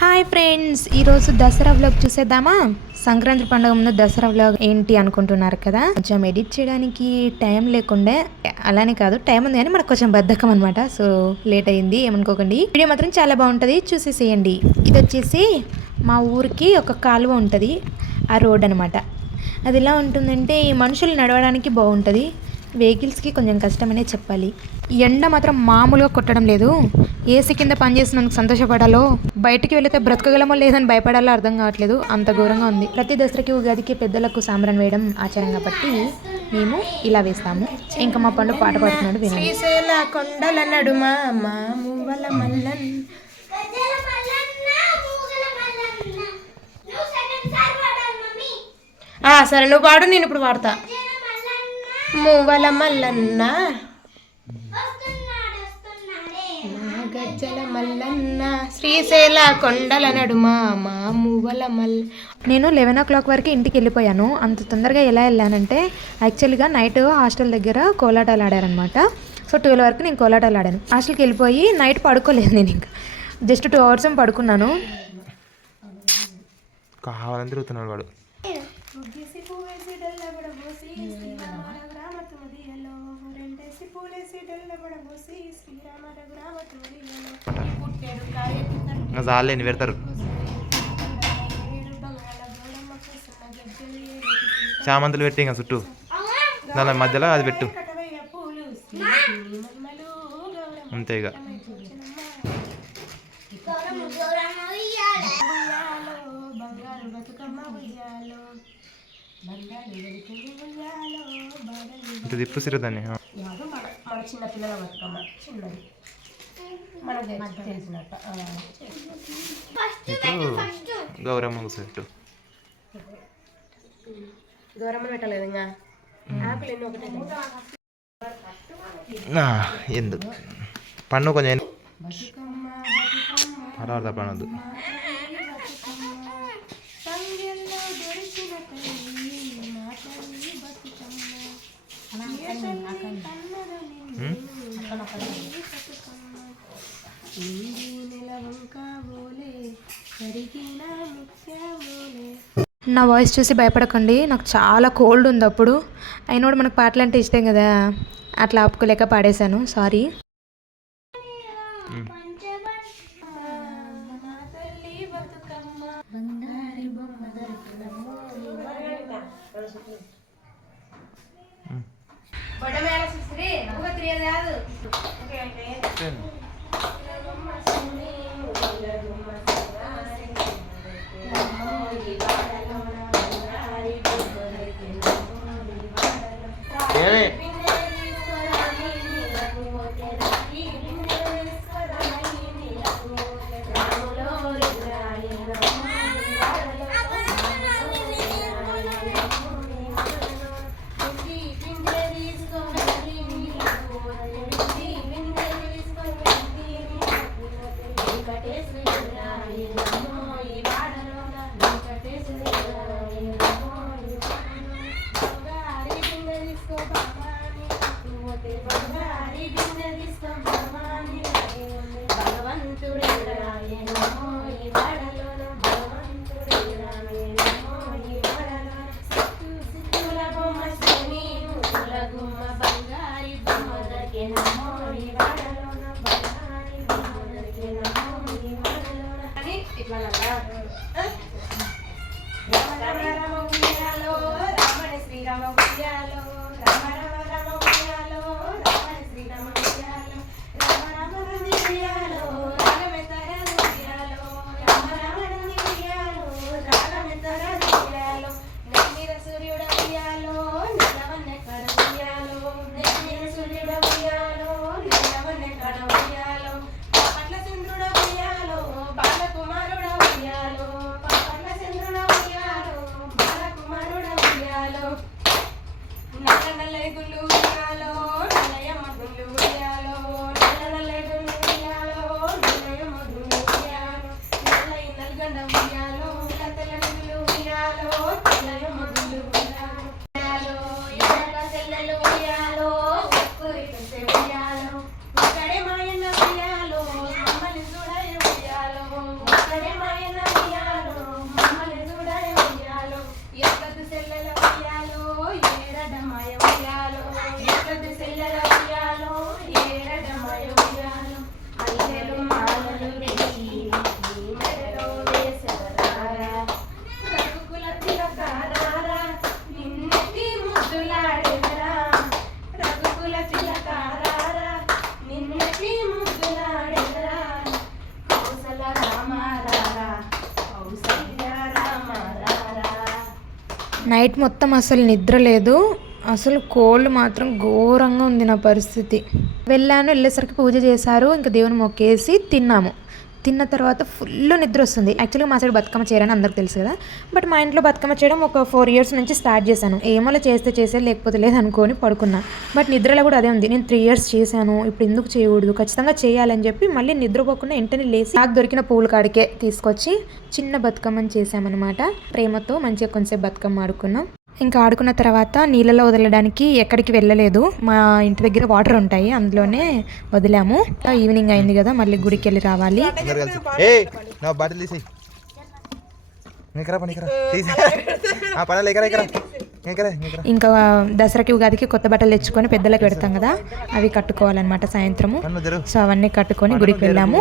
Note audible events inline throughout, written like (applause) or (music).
Hi friends ఈరోజు Dasara vlog చూసేద్దామా? సంక్రాంతి పండుగ ముందు దసరా వ్లాగ్ ఏంటి అనుకుంటున్నారు కదా? కొంచెం ఎడిట్ చేయడానికి టైం లేకుండే అలానే కాదు టైం ఉంది కానీ మనకు కొంచెం బద్ధకం అనమాట సో లేట్ అయింది ఏమనుకోకండి. వీడియో మాత్రం చాలా బాగుంటుంది చూసేసేయండి. ఇది వచ్చేసి మా ఊరికి ఒక కాలువ ఉంటుంది ఆ రోడ్ అనమాట అది ఎలా ఉంటుందంటే ఈ మనుషులు నడవడానికి బాగుంటుంది. వెహికల్స్కి కొంచెం కష్టమనే చెప్పాలి. ఎండ మాత్రం మామూలుగా కొట్టడం లేదు. ఏసీ కింద పనిచేసినందుకు సంతోషపడాలో బయటికి వెళితే బ్రతకగలమో లేదని భయపడాలో అర్థం కావట్లేదు. అంత ఘోరంగా ఉంది. ప్రతి దసరాకి ఉగాదికి పెద్దలకు సాంబ్రాన్ వేయడం ఆచారం కాబట్టి మేము ఇలా వేస్తాము. ఇంకా మా పండు పాట పాడుతున్నాడు శ్రీశైల కొండల నడుమ మల్లన్ నువ్వు సరే నువ్వు పాడు నేను ఇప్పుడు పాడతా. మూవల మల్లన్న. గజ్జల మల్లన్న. శ్రీశైల కొండల నడుమ మా మువ్వల మల్. నేను లెవెన్ ఓ క్లాక్ వరకు ఇంటికి వెళ్ళిపోయాను. అంత తొందరగా ఎలా వెళ్ళానంటే యాక్చువల్గా నైట్ హాస్టల్ దగ్గర కోలాటాలు ఆడారనమాట సో ట్వెల్వ్ వరకు నేను కోలాటాలు ఆడాను. హాస్టల్కి వెళ్ళిపోయి నైట్ పడుకోలేదు నేను ఇంకా. జస్ట్ టూ అవర్స్ పడుకున్నాను. కావాలని తిరుగుతున్నాడు వాడు. ఇంకా పెడతారు? చామంతులు పెట్టి ఇంకా చుట్టూ. దాని మధ్యలో అది పెట్టు. అంతే ఇక. తిప్పు సిరుదాన్ని చిన్న పిల్లల బతుకమ్మ. చిన్నది. మనకు తెలిసినట్టు ఇప్పుడు గౌరమ్మ సెట్టు దూరం పెట్టలేదు ఇంకా ఆకులు ఎన్ని ఒకటే ఎందుకు పన్ను కొంచెం పడవద్దా పడవద్దు నా వాయిస్ చూసి భయపడకండి. నాకు చాలా కోల్డ్ ఉంది అప్పుడు. అయినా కూడా మనకు పాటలు అంటే ఇష్టం కదా. అట్లా ఆపుకోలేక పాడేశాను. సారీ. ఏమి నైట్ మొత్తం అసలు నిద్ర లేదు. అసలు కోల్డ్ మాత్రం ఘోరంగా ఉంది నా పరిస్థితి. వెళ్ళాను వెళ్ళేసరికి పూజ చేశారు. ఇంకా దేవుని మొక్కేసి తిన్నాము. తిన్న తర్వాత ఫుల్ నిద్ర వస్తుంది. యాక్చువల్గా మా సైడ్ బతుకమ్మ చేయరని అందరికి తెలుసు కదా. బట్ మా ఇంట్లో బతుకమ్మ చేయడం ఒక ఫోర్ ఇయర్స్ నుంచి స్టార్ట్ చేశాను. ఏమోలో చేస్తే చేసే లేకపోతే లేదనుకొని పడుకున్నా. బట్ నిద్రలో కూడా అదే ఉంది. నేను త్రీ ఇయర్స్ చేశాను. ఇప్పుడు ఎందుకు చేయకూడదు? ఖచ్చితంగా చేయాలని చెప్పి మళ్ళీ నిద్రపోకుండా వెంటనే లేచి నాకు దొరికిన పూల కాడికే తీసుకొచ్చి చిన్న బతుకమ్మని చేశామన్నమాట. ప్రేమతో మంచిగా కొంచెంసేపు బతుకమ్మ ఆడుకున్నాం. ఇంకా ఆడుకున్న తర్వాత నీళ్ళలో వదలడానికి ఎక్కడికి వెళ్ళలేదు. మా ఇంటి దగ్గర వాటర్ ఉంటాయి అందులోనే వదిలాము. ఈవినింగ్ అయింది కదా మళ్ళీ గుడికి వెళ్ళి రావాలి. ఇంకా దసరాకి ఉగాదికి కొత్త బట్టలు తెచ్చుకొని పెద్దలకు పెడతాం కదా అవి కట్టుకోవాలన్నమాట సాయంత్రము. సో అవన్నీ కట్టుకొని గుడికి వెళ్ళాము.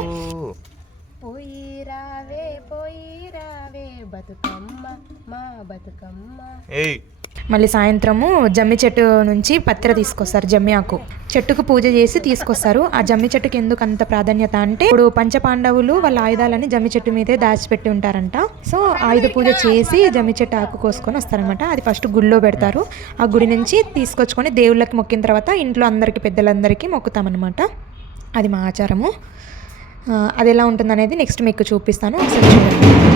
మళ్ళీ సాయంత్రము జమ్మి చెట్టు నుంచి పత్ర తీసుకొస్తారు జమ్మి ఆకు. చెట్టుకు పూజ చేసి తీసుకొస్తారు. ఆ జమ్మి చెట్టుకి ఎందుకు అంత ప్రాధాన్యత అంటే ఇప్పుడు పంచపాండవులు వాళ్ళ ఆయుధాలని జమ్మి చెట్టు మీదే దాచిపెట్టి ఉంటారంట. సో ఆయుధ పూజ చేసి జమ్మి చెట్టు ఆకు కోసుకొని వస్తారనమాట అది ఫస్ట్ గుడిలో పెడతారు. ఆ గుడి నుంచి తీసుకొచ్చుకొని దేవుళ్ళకి మొక్కిన తర్వాత ఇంట్లో అందరికీ పెద్దలందరికీ మొక్కుతామన్నమాట. అది మా ఆచారము. అది ఎలా ఉంటుందనేది నెక్స్ట్ మీకు చూపిస్తాను. ఒకసారి చూడండి.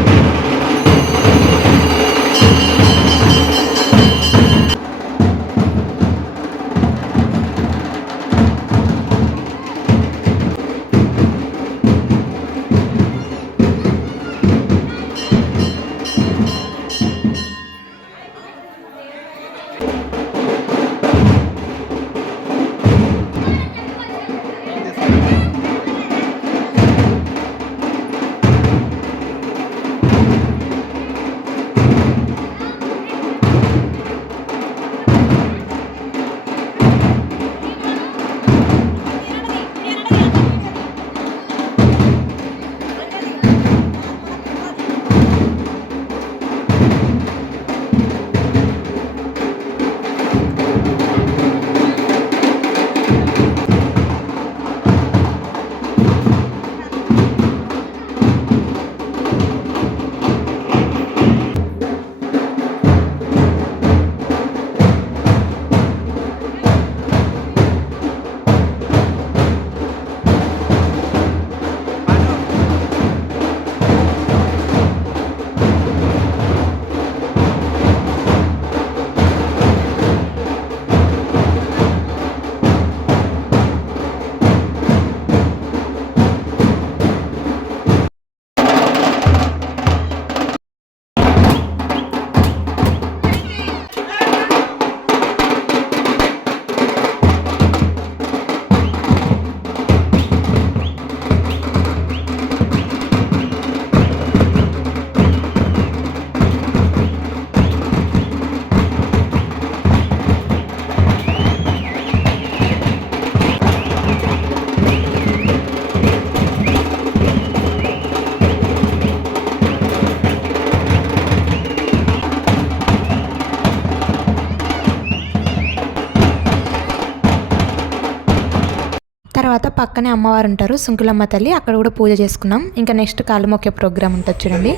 తర్వాత పక్కనే అమ్మవారు ఉంటారు సుంకులమ్మ తల్లి. అక్కడ కూడా పూజ చేసుకున్నాం. ఇంకా నెక్స్ట్ కాళ్ళు మొక్కే ప్రోగ్రామ్ ఉంటుంది చూడండి.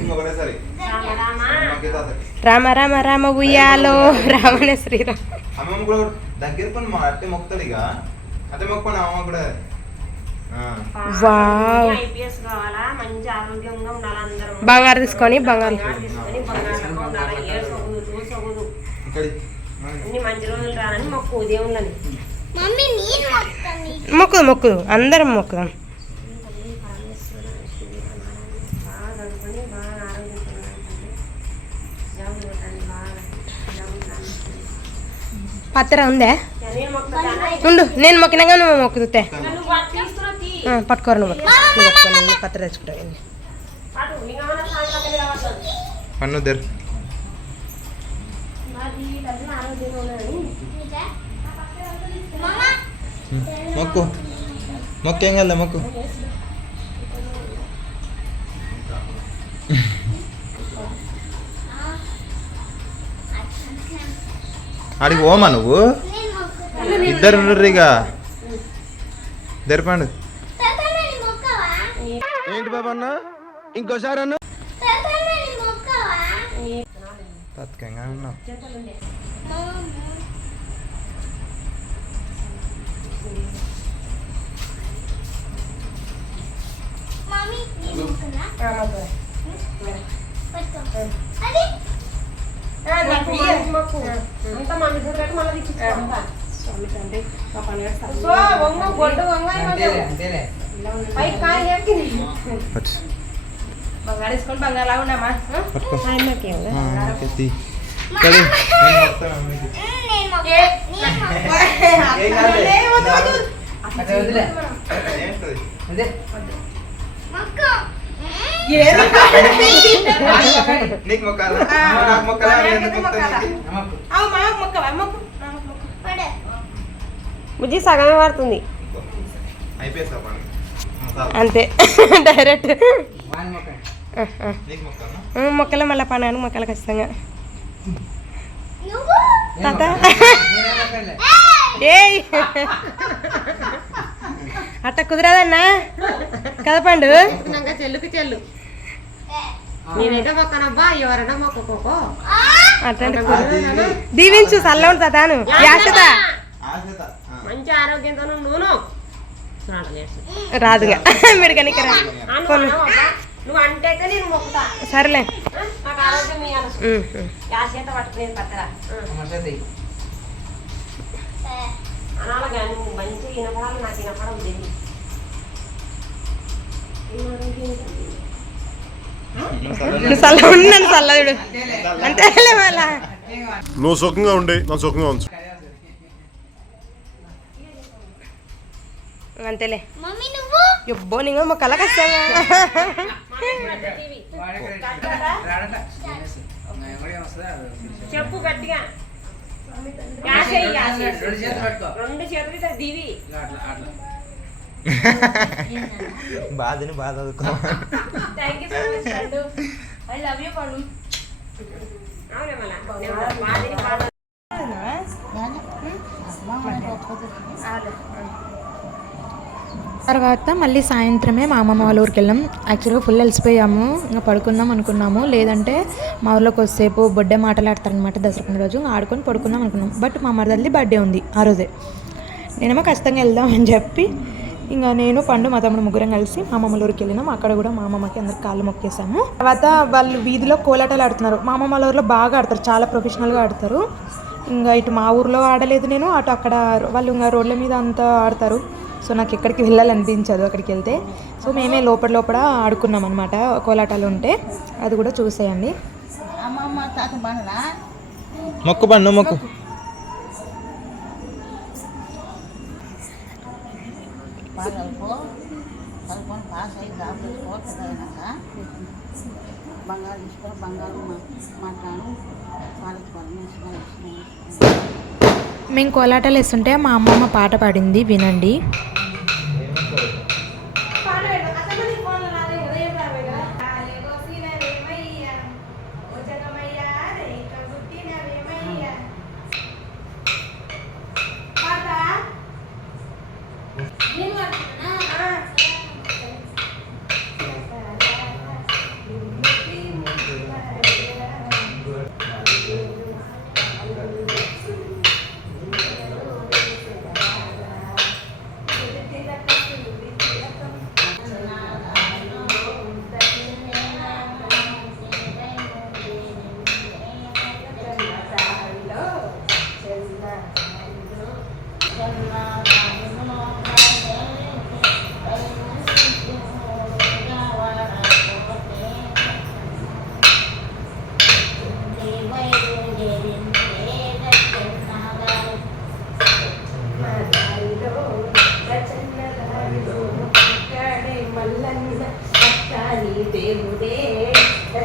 రామ రామ రామ ఉయ్యాలో. రామణ శ్రీరామ్. దగ్గర పని మా అట్టే ఇక అట్టే మొక్కుని అమ్మ కూడా. బంగారు తీసుకొని బంగారు మంచి రోజులు రానని మొక్కు దేవుళ్ళని. మొక్కుదు మొక్కుదు. అందరం మొక్కుదాం. జాబులు పత్ర ఉందే? ఉండు. నేను మొక్కినాగా నువ్వు మొక్కుతే పట్టుకోరు నువ్వు. పట్టుకో, పత్ర తెచ్చుకుంటా పన్ను దెర్ మాది తల్లి ఆరోగ్యంగా ఉన్నదని మొక్కు. మొక్కు ఏం కదా మొక్కు. ఆడికి పోమా నువ్వు? ఇద్దరు ఇక. మొక్కవా ఏంటి బాబా అన్న? ఇంకోసారి అన్న. బతుకంగా ఉన్నాం మమ్మీ నేను ముక్కలా ఆ, నాకు మొక్కాలా నాకు మొక్కలా బుజ్జి సగమే పడుతుంది చాలు. అంతే డైరెక్ట్ నీకు మొక్కాలా మళ్ళీ పండుగ మొక్కలు ఖచ్చితంగా. తాత? ఏయ్. అట్ట కుదరదన్నా? కదా పండు? చెల్లుకి చెల్లు. నేనైతే ఎవరైనా మొక్కకోకో. దీవించు చల్ల ఉంటుంది తాను యాసత. మంచి ఆరోగ్యంతో రాదుగా. (laughs) మీరు కనుక నువ్వు అంటే నేను మొక్కుతా. సరేలే. ఆ? నాకు ఆరోగ్యం ఇవ్వాలి. యాసేత పట్టుకునేది పక్కరా అనాలి కానీ నువ్వు మంచిగా వినపడాలి నాకు వినపడం తెలియదు నువ్వు సుఖంగా ఉండి నా సుఖంగా ఉంచు. అంతేలే. మమ్మీ నువ్వు? ఎబ్బో నీకు మా కళ్ళ కష్టంగా చెప్పు గట్టిగా యాసేయి, యాసేయి. రెండు చేతులు ఇట్లా దివి బాధని బాధ చదువుకో thank you so much Pandu I love you Pandu అవునే తర్వాత మళ్ళీ సాయంత్రమే మా అమ్మమ్మ వాళ్ళ ఊరికి వెళ్ళాం యాక్చువల్గా ఫుల్ అలసిపోయాము. ఇంకా పడుకుందాం అనుకున్నాము. లేదంటే మా ఊర్లో కొద్దిసేపు బొడ్డే మాటలు ఆడతారనమాట దసరా పండుగ రోజు ఆడుకొని పడుకుందాం అనుకున్నాం. బట్ మా మరదల్ది బర్త్డే ఉంది ఆ రోజే. నేనేమో ఖచ్చితంగా వెళ్దాం అని చెప్పి ఇంకా నేను పండు మా తమ్ముడు ముగ్గురం కలిసి మా అమ్మమ్మ ఊరికి వెళ్ళినాం అక్కడ కూడా మా అమ్మమ్మకి అందరికి కాళ్ళు మొక్కేసాము తర్వాత వాళ్ళు వీధిలో కోలాటాలు ఆడుతున్నారు. మా అమ్మమ్మ వాళ్ళ బాగా ఆడతారు. చాలా ప్రొఫెషనల్గా ఆడతారు. ఇంకా ఇటు మా ఊర్లో ఆడలేదు నేను. అటు అక్కడ వాళ్ళు ఇంకా రోడ్ల మీద అంతా ఆడతారు. సో నాకు ఎక్కడికి వెళ్ళాలనిపించదు అక్కడికి వెళ్తే. సో మేమే లోపల లోపల ఆడుకున్నాం అనమాట కోలాటాలు ఉంటే అది కూడా చూసేయండి. మొక్కు పండు మొక్కు. బంగారు తీసుకొని బంగారు మాట్లాడు మేము కోలాటాలు వేస్తుంటే మా అమ్మమ్మ పాట పాడింది వినండి.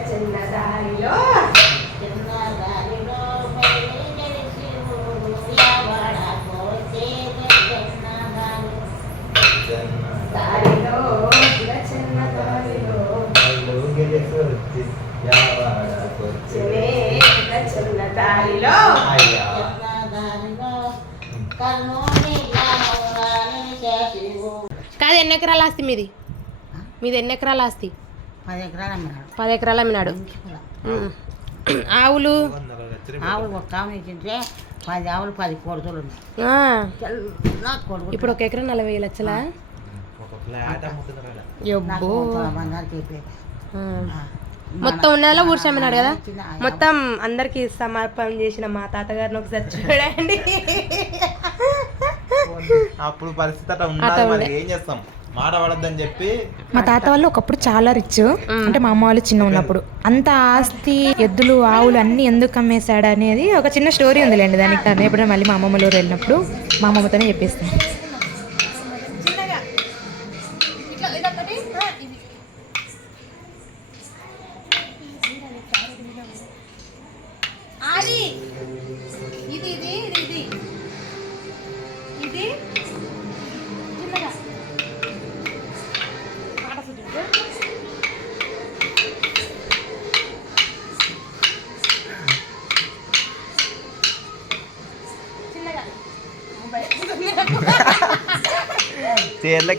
చిన్నదారిలో. కాదు ఎన్ని ఎకరాల ఆస్తి మీది? మీది ఎన్ని ఎకరాల ఆస్తి? పది ఎకరాలు అమ్మినాడు. పది ఎకరాలు అమ్మినాడు. ఉమ్. ఆవులు? ఆవులు ఒక ఇచ్చింటే పది ఆవులు పది కొడుతులు ఉన్నాయి. ఇప్పుడు ఒక ఎకరం నలభై లక్షలా. మొత్తం ఉన్నదా ఊడ్చామన్నాడు కదా? మొత్తం అందరికి సమర్పణ చేసిన మా తాతగారిని ఒకసారి చూడండి. అప్పుడు పరిస్థితి అట్లా మరి ఏం చేస్తాం? మాట పడద్దని చెప్పి మా తాత వాళ్ళు ఒకప్పుడు చాలా రిచ్ అంటే మా అమ్మ వాళ్ళు చిన్న ఉన్నప్పుడు అంత ఆస్తి ఎద్దులు ఆవులు అన్ని ఎందుకు అమ్మేశాడు అనేది ఒక చిన్న స్టోరీ ఉందిలేండి దానికి. తను ఎప్పుడైనా మళ్ళీ మా అమ్మమ్మ ఊరు వెళ్ళినప్పుడు మా అమ్మమ్మతోనే చెప్పేస్తాను.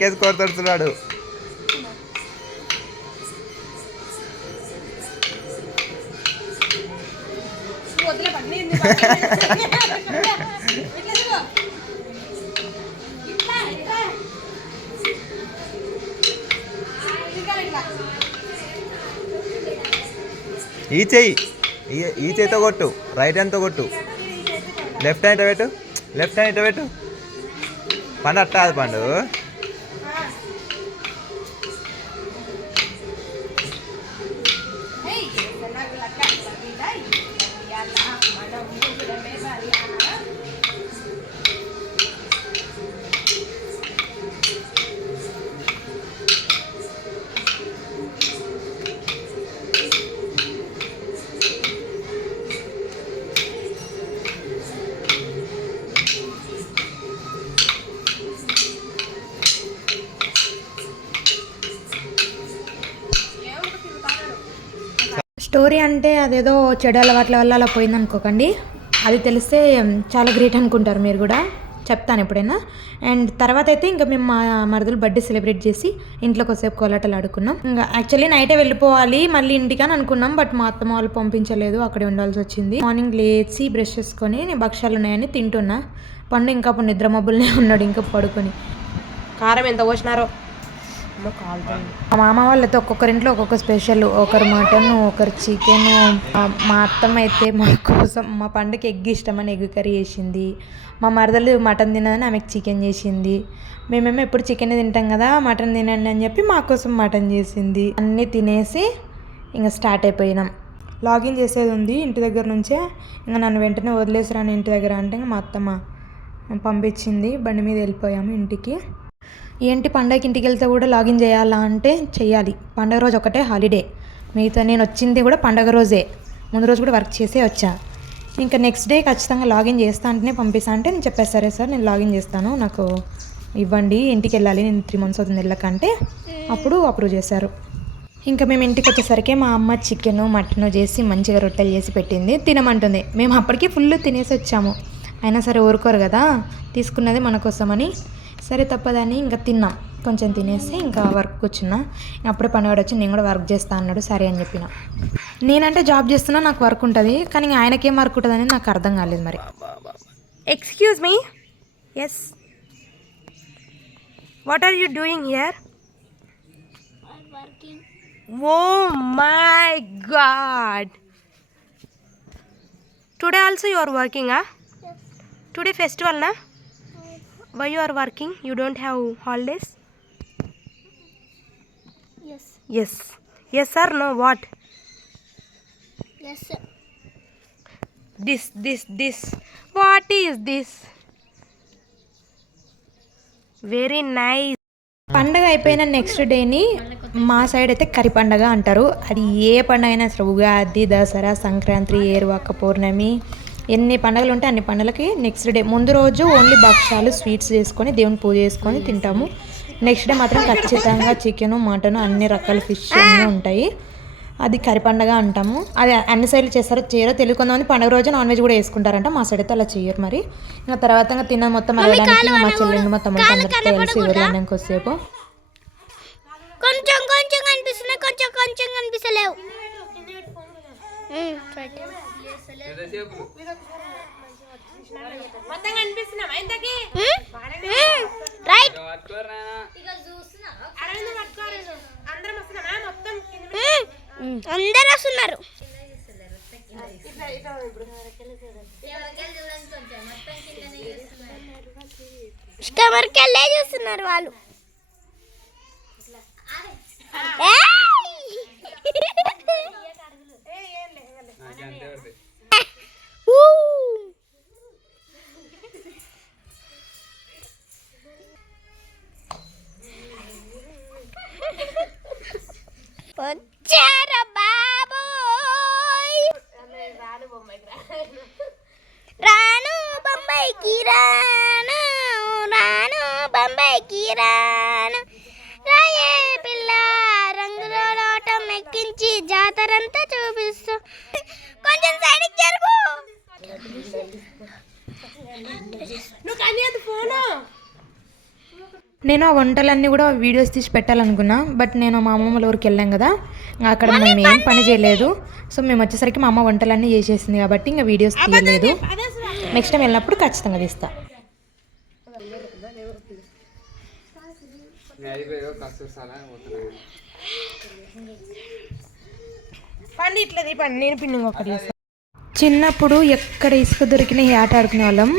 కేసు కోరుతున్నాడు ఈ చెయ్యి. ఈ- ఈ చేతితో కొట్టు. రైట్ హ్యాండ్తో కొట్టు. లెఫ్ట్ హ్యాండ్ పెట్టు. లెఫ్ట్ హ్యాండ్ ఇట్ట పెట్టు. పండు అట్ట కాదు పండు. స్టోరీ అంటే అదేదో చెడు అలవాట్ల వల్ల అలా పోయింది అనుకోకండి. అది తెలిస్తే చాలా గ్రేట్ అనుకుంటారు మీరు కూడా. చెప్తాను ఎప్పుడైనా. అండ్ తర్వాత అయితే ఇంకా మేము మా మరదలు బర్త్డే సెలబ్రేట్ చేసి ఇంట్లో కొద్దిసేపు కోలాటలు ఆడుకున్నాం. ఇంకా యాక్చువల్లీ నైటే వెళ్ళిపోవాలి మళ్ళీ ఇంటికి అని అనుకున్నాం బట్ మా అత్తమ్మ వాళ్ళు పంపించలేదు అక్కడే ఉండాల్సి వచ్చింది. మార్నింగ్ లేచి బ్రష్ చేసుకొని నేను భక్ష్యాలు ఉన్నాయని తింటున్నా. పండు ఇంకా అప్పుడు నిద్ర మబ్బులనే ఉన్నాడు ఇంకా పడుకొని. కారం ఎంత పోసినారో. మా మామ వాళ్ళతో ఒక్కొక్కరింట్లో ఒక్కొక్క స్పెషల్. ఒకరు మటన్ ఒకరు చికెన్. మా అత్తమ్మ అయితే మా కోసం మా పండుగ ఎగ్ ఇష్టమని ఎగ్ కర్రీ చేసింది. మా మరదలు మటన్ తినదని ఆమెకు చికెన్ చేసింది. మేమేమో ఎప్పుడు చికెన్ తింటాం కదా మటన్ తినండి అని చెప్పి మా కోసం మటన్ చేసింది. అన్నీ తినేసి ఇంకా స్టార్ట్ అయిపోయినాం. లాగిన్ చేసేది ఉంది ఇంటి దగ్గర నుంచే. ఇంకా నన్ను వెంటనే వదిలేసిరాను ఇంటి దగ్గర అంటే ఇంకా మా అత్తమ్మ పంపించింది. బండి మీద వెళ్ళిపోయాము ఇంటికి. ఏంటి పండగకి ఇంటికి వెళ్తే కూడా లాగిన్ చేయాలా అంటే చేయాలి పండగ రోజు ఒకటే హాలిడే మిగతా నేను వచ్చింది కూడా పండగ రోజే. ముందు రోజు కూడా వర్క్ చేసే వచ్చా. ఇంకా నెక్స్ట్ డే ఖచ్చితంగా లాగిన్ చేస్తా అంటేనే పంపిస్తా అంటే నేను చెప్పేసి సరే సార్ నేను లాగిన్ చేస్తాను. నాకు ఇవ్వండి ఇంటికి వెళ్ళాలి. నేను త్రీ మంత్స్ అవుతుంది వెళ్ళకంటే. అప్పుడు అప్రూవ్ చేశారు. ఇంకా మేము ఇంటికి వచ్చేసరికి మా అమ్మ చికెన్ మటన్ చేసి మంచిగా రొట్టెలు చేసి పెట్టింది. తినమంటుంది. మేము అప్పటికి ఫుల్ తినేసి వచ్చాము. అయినా సరే ఊరుకోరు కదా. తీసుకున్నది మన కోసమని సరే తప్పదని ఇంకా తిన్నాం. కొంచెం తినేసి ఇంకా వర్క్ కూర్చున్నా. అప్పుడే పనివాడు వచ్చి నేను కూడా వర్క్ చేస్తా అన్నాడు. సరే అని చెప్పిన. నేనంటే జాబ్ చేస్తున్నా నాకు వర్క్ ఉంటుంది. కానీ ఇంకా ఆయనకేం వర్క్ ఉంటుంది అనేది నాకు అర్థం కాలేదు మరి. Excuse me yes what are you doing here Oh my god. Today also you are working, huh? Today festival, na? Why you are working? You don't have holidays? Yes. Yes. Yes sir, no, what? Yes, sir. This, this, this. What is this? Very nice పండగ అయిపోయిన next డేని మా side అయితే కరి పండగ అంటారు అది ఏ పండగ అయినా అసలు ఉగాది దసరా సంక్రాంతి ఏరువాక పౌర్ణమి ఎన్ని పండుగలు ఉంటే అన్ని పండుగలకి నెక్స్ట్ డే ముందు రోజు ఓన్లీ భక్షాలు స్వీట్స్ చేసుకొని దేవుని పూజ చేసుకొని తింటాము. నెక్స్ట్ డే మాత్రం ఖచ్చితంగా చికెను మటన్ అన్ని రకాల ఫిష్ అన్నీ ఉంటాయి. అది కరి పండగ అంటాము. అది అన్ని సైడ్లు చేస్తారో. చేయరో. తెలియదు కొంతమంది పండుగ రోజు నాన్ వెజ్ కూడా వేసుకుంటారంట. మా సైడ్ అయితే అలా చేయరు మరి. ఇంకా తర్వాత ఇంకా తిన్న మొత్తం అడగడానికి మా చెల్లెండు మా తమ్ముడు అందరితో కలిసి వెళ్ళాను కొద్దిసేపు. కొంచెం కొంచెం కనిపిస్తున్నాయి. కొంచెం కొంచెం కనిపిస్తలేవు. రైట్. అందరం వస్తున్నారు. వెళ్ళే చూస్తున్నారు వాళ్ళు. Woo! (laughs) But Dad! నేను ఆ వంటలన్నీ కూడా వీడియోస్ తీసి పెట్టాలనుకున్నా బట్ నేను మా అమ్మమ్మల ఊరికి వెళ్ళాం కదా. అక్కడ మేము ఏం పని చేయలేదు. సో మేము వచ్చేసరికి మా అమ్మ వంటలన్నీ చేసేసింది కాబట్టి ఇంకా వీడియోస్ తీయలేదు. నెక్స్ట్ టైం వెళ్ళినప్పుడు ఖచ్చితంగా తీస్తా. పండి ఇట్లా నేను ఒకటి చిన్నప్పుడు ఎక్కడ ఇసుక దొరికిన ఈ ఆట ఆడుకునే వాళ్ళం.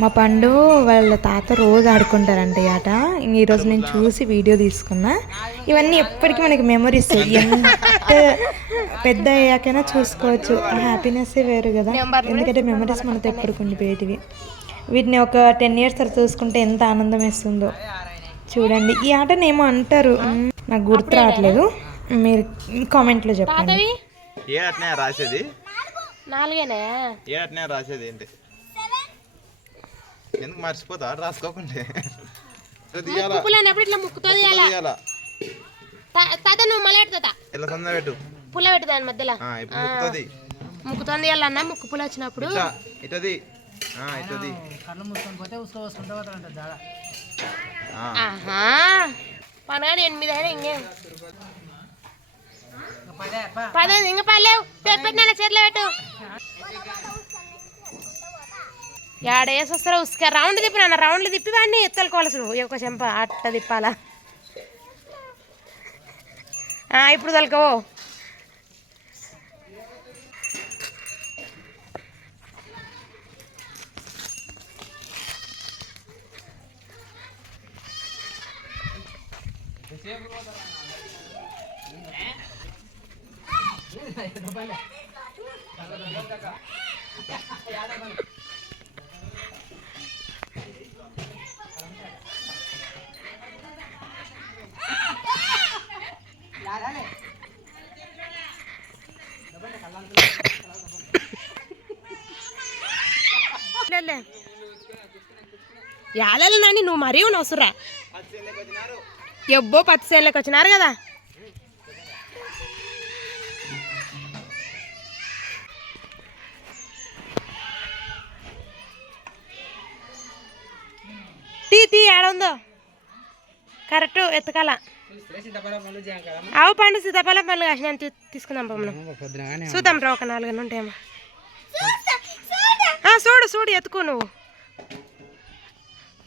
మా పండు వాళ్ళ తాత రోజు ఆడుకుంటారంట ఈ ఆట. ఇంక ఈరోజు నేను చూసి వీడియో తీసుకున్నా. ఇవన్నీ ఎప్పటికీ మనకి మెమరీస్ ఎంత పెద్ద అయ్యాకైనా చూసుకోవచ్చు. హ్యాపీనెస్ వేరు కదా. ఎందుకంటే మెమరీస్ మనతో ఎప్పటికి ఉండిపోయేటివి. వీటిని ఒక టెన్ ఇయర్స్ తర్వాత చూసుకుంటే ఎంత ఆనందం వేస్తుందో. చూడండి. ఈ ఆటను ఏమో అంటారు నాకు గుర్తు రావట్లేదు. మీరు కామెంట్లో చెప్పండి. ఏడట్నే రాసేది? నాలుగేనా? ఏడట్నే రాసేది ఏంటి? ఎందుకు మర్చిపోతా? పుల్లనప్పుడు ఇట్లా తాత నువ్వు మళ్ళీ తాత ఇలా సంద పెట్టు? పుల్ల పెట్టు దాని మధ్యలో. ముక్కుతుంది ముక్కుతో తీయాలన్నా ముక్కు పుల్ల వచ్చినప్పుడు. ఇటది ఆ, ఇటది కళ్ళు మూసుకొని పోతే ఉసుక వసుకుంటా పోతాడంట జాడ ఆ, ఆహా. పనగానే ఎనిమిది అయినా ఇంకేం. పదే ఇంకా పర్లేవు పెట్టిన చేతిలో పెట్టు. యాడ వేసి వస్తారా ఉసుక రౌండ్ తిప్పి నాన్న రౌండ్లు తిప్పి వాడిని ఎత్తలుకోవాల్సి నువ్వు ఒక చెంప అట్ట తిప్పాలా? ఇప్పుడు తలకవో యాలలు. నాని నువ్వు మరీ నవసురా ఎబ్బో పత్తి సేళ్ళకి వచ్చినారు కదా. తీ తీ ఏడుందో. కరెక్ట్ ఎత్తకాల. ఆవు పండు సీతాఫలం పండ్లు కాసిన తీసుకుందాం పమ్మను చూద్దాం రా ఒక నాలుగు ఉంటాయేమో చూడు చూడు ఎత్తుకో నువ్వు.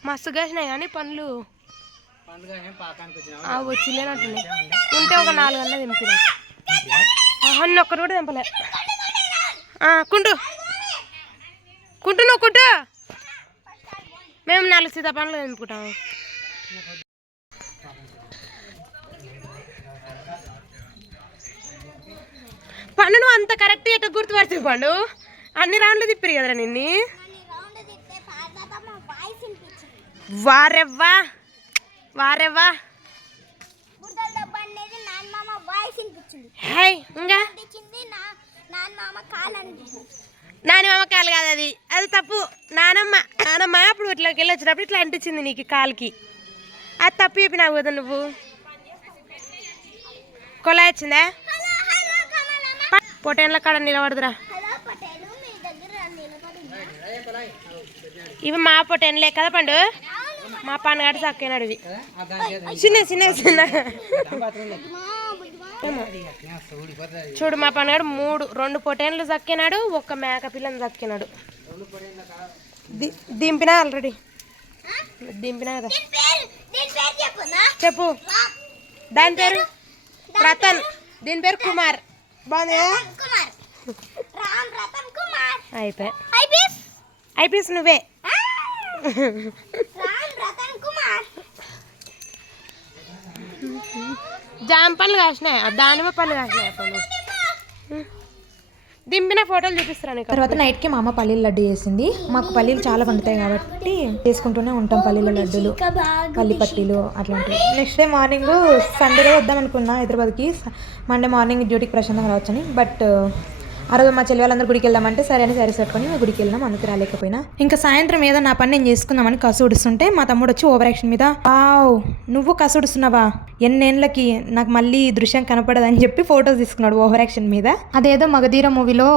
మస్తు కాసినాయి కానీ పండ్లు. ఆ, వచ్చిలేనట్టున్నాయి ఉంటే ఒక నాలుగు అన్న దింపిన అన్న ఒక్కరు కూడా దింపలే. కుంటు. కుంటు నువ్వు కుంటు. మేము నాలుగు సీతాఫలంలు దింపుకుంటాము పండు నువ్వు అంత కరెక్ట్ ఎట్లా గుర్తుపడుతుంది పండు? అన్ని రౌండ్లు తిప్పిరు కదరా నిన్ని? వారెవ్వా? వారెవ్వా? హై ఇంకా? కాలు కాదు అది. అది తప్పు. నానమ్మ నానమ్మ అప్పుడు ఇట్లోకి వెళ్ళి వచ్చినప్పుడు ఇట్లా అంటించింది నీకు కాలుకి. అది తప్పు చెప్పినావు కదా నువ్వు. కొలా వచ్చిందా? పొటేన్ల కాడ నిలబడదురా హలో పటేలు మీ దగ్గర నిలబడి ఇవి మా పొటేన్లే కదా పండు? మా పండుగ చక్కనాడు ఇవి. చిన్న చిన్న చిన్న. చూడు మా పనిగాడు మూడు రెండు పొటేన్లు చక్కినాడు ఒక్క మేక పిల్లని చక్కినాడు. ది- దింపినా ఆల్రెడీ దింపినా కదా? చెప్పు దాని పేరు? రతన్. దీని పేరు కుమార్. బాగుంది? అయిపోయి. అయిపోయి నువ్వే. జామ పళ్ళు కాసినాయి? దానిమ్మ పళ్ళు కాసినాయి పళ్ళు దింపిన ఫోటోలు చూపిస్తారా నీకు? తర్వాత నైట్కి మా అమ్మ పల్లీల లడ్డు చేసింది. మాకు పల్లీలు చాలా పండుతాయి కాబట్టి చేసుకుంటూనే ఉంటాం పల్లీల లడ్డులు పల్లి పట్టీలు అట్లాంటివి. నెక్స్ట్ డే మార్నింగ్ సండే వద్దాం అనుకున్నా హైదరాబాద్కి. మండే మార్నింగ్ డ్యూటీకి ప్రశాంతంగా రావచ్చని. బట్ ఆ రోజు మా చెల్లి వాళ్ళందరూ గుడికి వెళ్దామంటే సరే అని సరే పెట్టుకొని మేము గుడికి వెళ్ళినాం అందుకు రాలేకపోయినా. ఇంకా సాయంత్రం ఏదో నా పని నేను చేసుకుందామని కసు ఉడుస్తుంటే మా తమ్ముడు వచ్చి ఓవర్ యాక్షన్ మీద వావ్ నువ్వు కసు ఉడుస్తున్నావా ఎన్నేళ్ళకి నాకు మళ్ళీ ఈ దృశ్యం కనపడదని చెప్పి ఫొటోస్ తీసుకున్నాడు ఓవర్ యాక్షన్ మీద. అదేదో మగధీర మూవీలో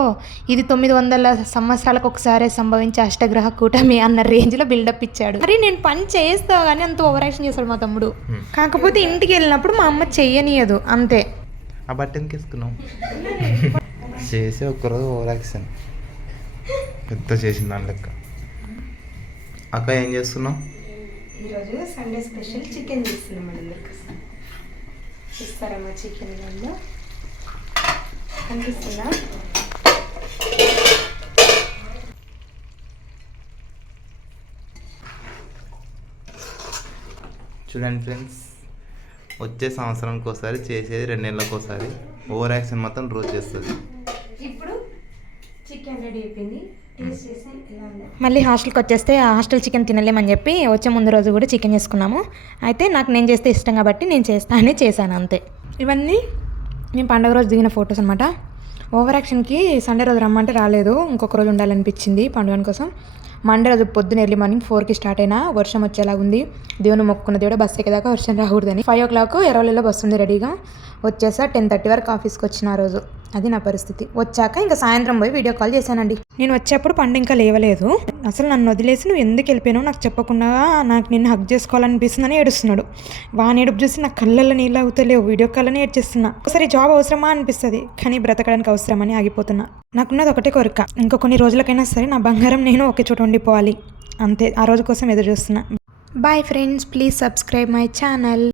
ఇది తొమ్మిది వందల సంవత్సరాలకు ఒకసారి సంభవించే అష్టగ్రహ కూటమి అన్న రేంజ్లో బిల్డప్ ఇచ్చాడు. మరి నేను పని చేస్తా కానీ అంత ఓవర్ యాక్షన్ చేస్తాడు మా తమ్ముడు. కాకపోతే ఇంటికి వెళ్ళినప్పుడు మా అమ్మ చెయ్యనియదు అంతే. ఆ ఎందుకు (laughs) చేసి ఒక్కరోజు ఓవర్ యాక్షన్. పెద్ద చేసింది దాని లెక్క. అక్క ఏం చేస్తున్నావు? ఈరోజు సండే స్పెషల్ చికెన్ చేస్తున్నాం చికెన్ కనిపిస్తుందా? చూడండి ఫ్రెండ్స్ వచ్చే సంవత్సరానికి ఒకసారి చేసేది రెండు నెలలకు ఒకసారి. ఓవర్ యాక్షన్ మాత్రం రోజు చేస్తుంది. ఇప్పుడు చికెన్ రెడీ అయిపోయింది. టేస్ట్ చేసి ఎలా మళ్ళీ హాస్టల్కి వచ్చేస్తే ఆ హాస్టల్ చికెన్ తినలేమని చెప్పి వచ్చే ముందు రోజు కూడా చికెన్ చేసుకున్నాము. అయితే నాకు నేను చేస్తే ఇష్టం కాబట్టి నేను చేస్తానే చేశాను అంతే. ఇవన్నీ నేను పండగ రోజు దిగిన ఫొటోస్ అనమాట ఓవర్ యాక్షన్కి సండే రోజు రమ్మంటే రాలేదు. ఇంకొక రోజు ఉండాలనిపించింది పండుగ కోసం. మండే రోజు పొద్దున ఎర్లీ మార్నింగ్ ఫోర్కి స్టార్ట్ అయినా వర్షం వచ్చేలాగా ఉంది. దేవుని మొక్కున్న దేవుడు బస్సు ఎక్కేదాకా వర్షం రాకూడదని. ఫైవ్ ఓ క్లాక్ ఎరవలలో బస్సు ఉంది రెడీగా వచ్చేసా టెన్ థర్టీ వరకు ఆఫీస్కి వచ్చిన ఆ రోజు. అది నా పరిస్థితి. వచ్చాక ఇంకా సాయంత్రం పోయి వీడియో కాల్ చేశానండి. నేను వచ్చేప్పుడు పండు ఇంకా లేవలేదు. అసలు నన్ను వదిలేసి నువ్వు ఎందుకు వెళ్ళిపోయావు నాకు చెప్పకుండా నాకు నిన్ను హక్ చేసుకోవాలనిపిస్తుందని ఏడుస్తున్నాడు. వాని ఏడుపు చూసి నా కళ్ళల్లో నీళ్ళు అవుతలేవు. వీడియో కాల్లోనే ఏడ్చేస్తున్నా. ఒకసారి జాబ్ అవసరమా అనిపిస్తుంది. కానీ బ్రతకడానికి అవసరమని ఆగిపోతున్నా. నాకున్నది ఒకటే కోరిక. ఇంకా కొన్ని రోజులకైనా సరే నా బంగారం నేను ఒకే చోట ఉండిపోవాలి. అంతే. ఆ రోజు కోసం ఎదురు చూస్తున్నా. Bye friends please subscribe my channel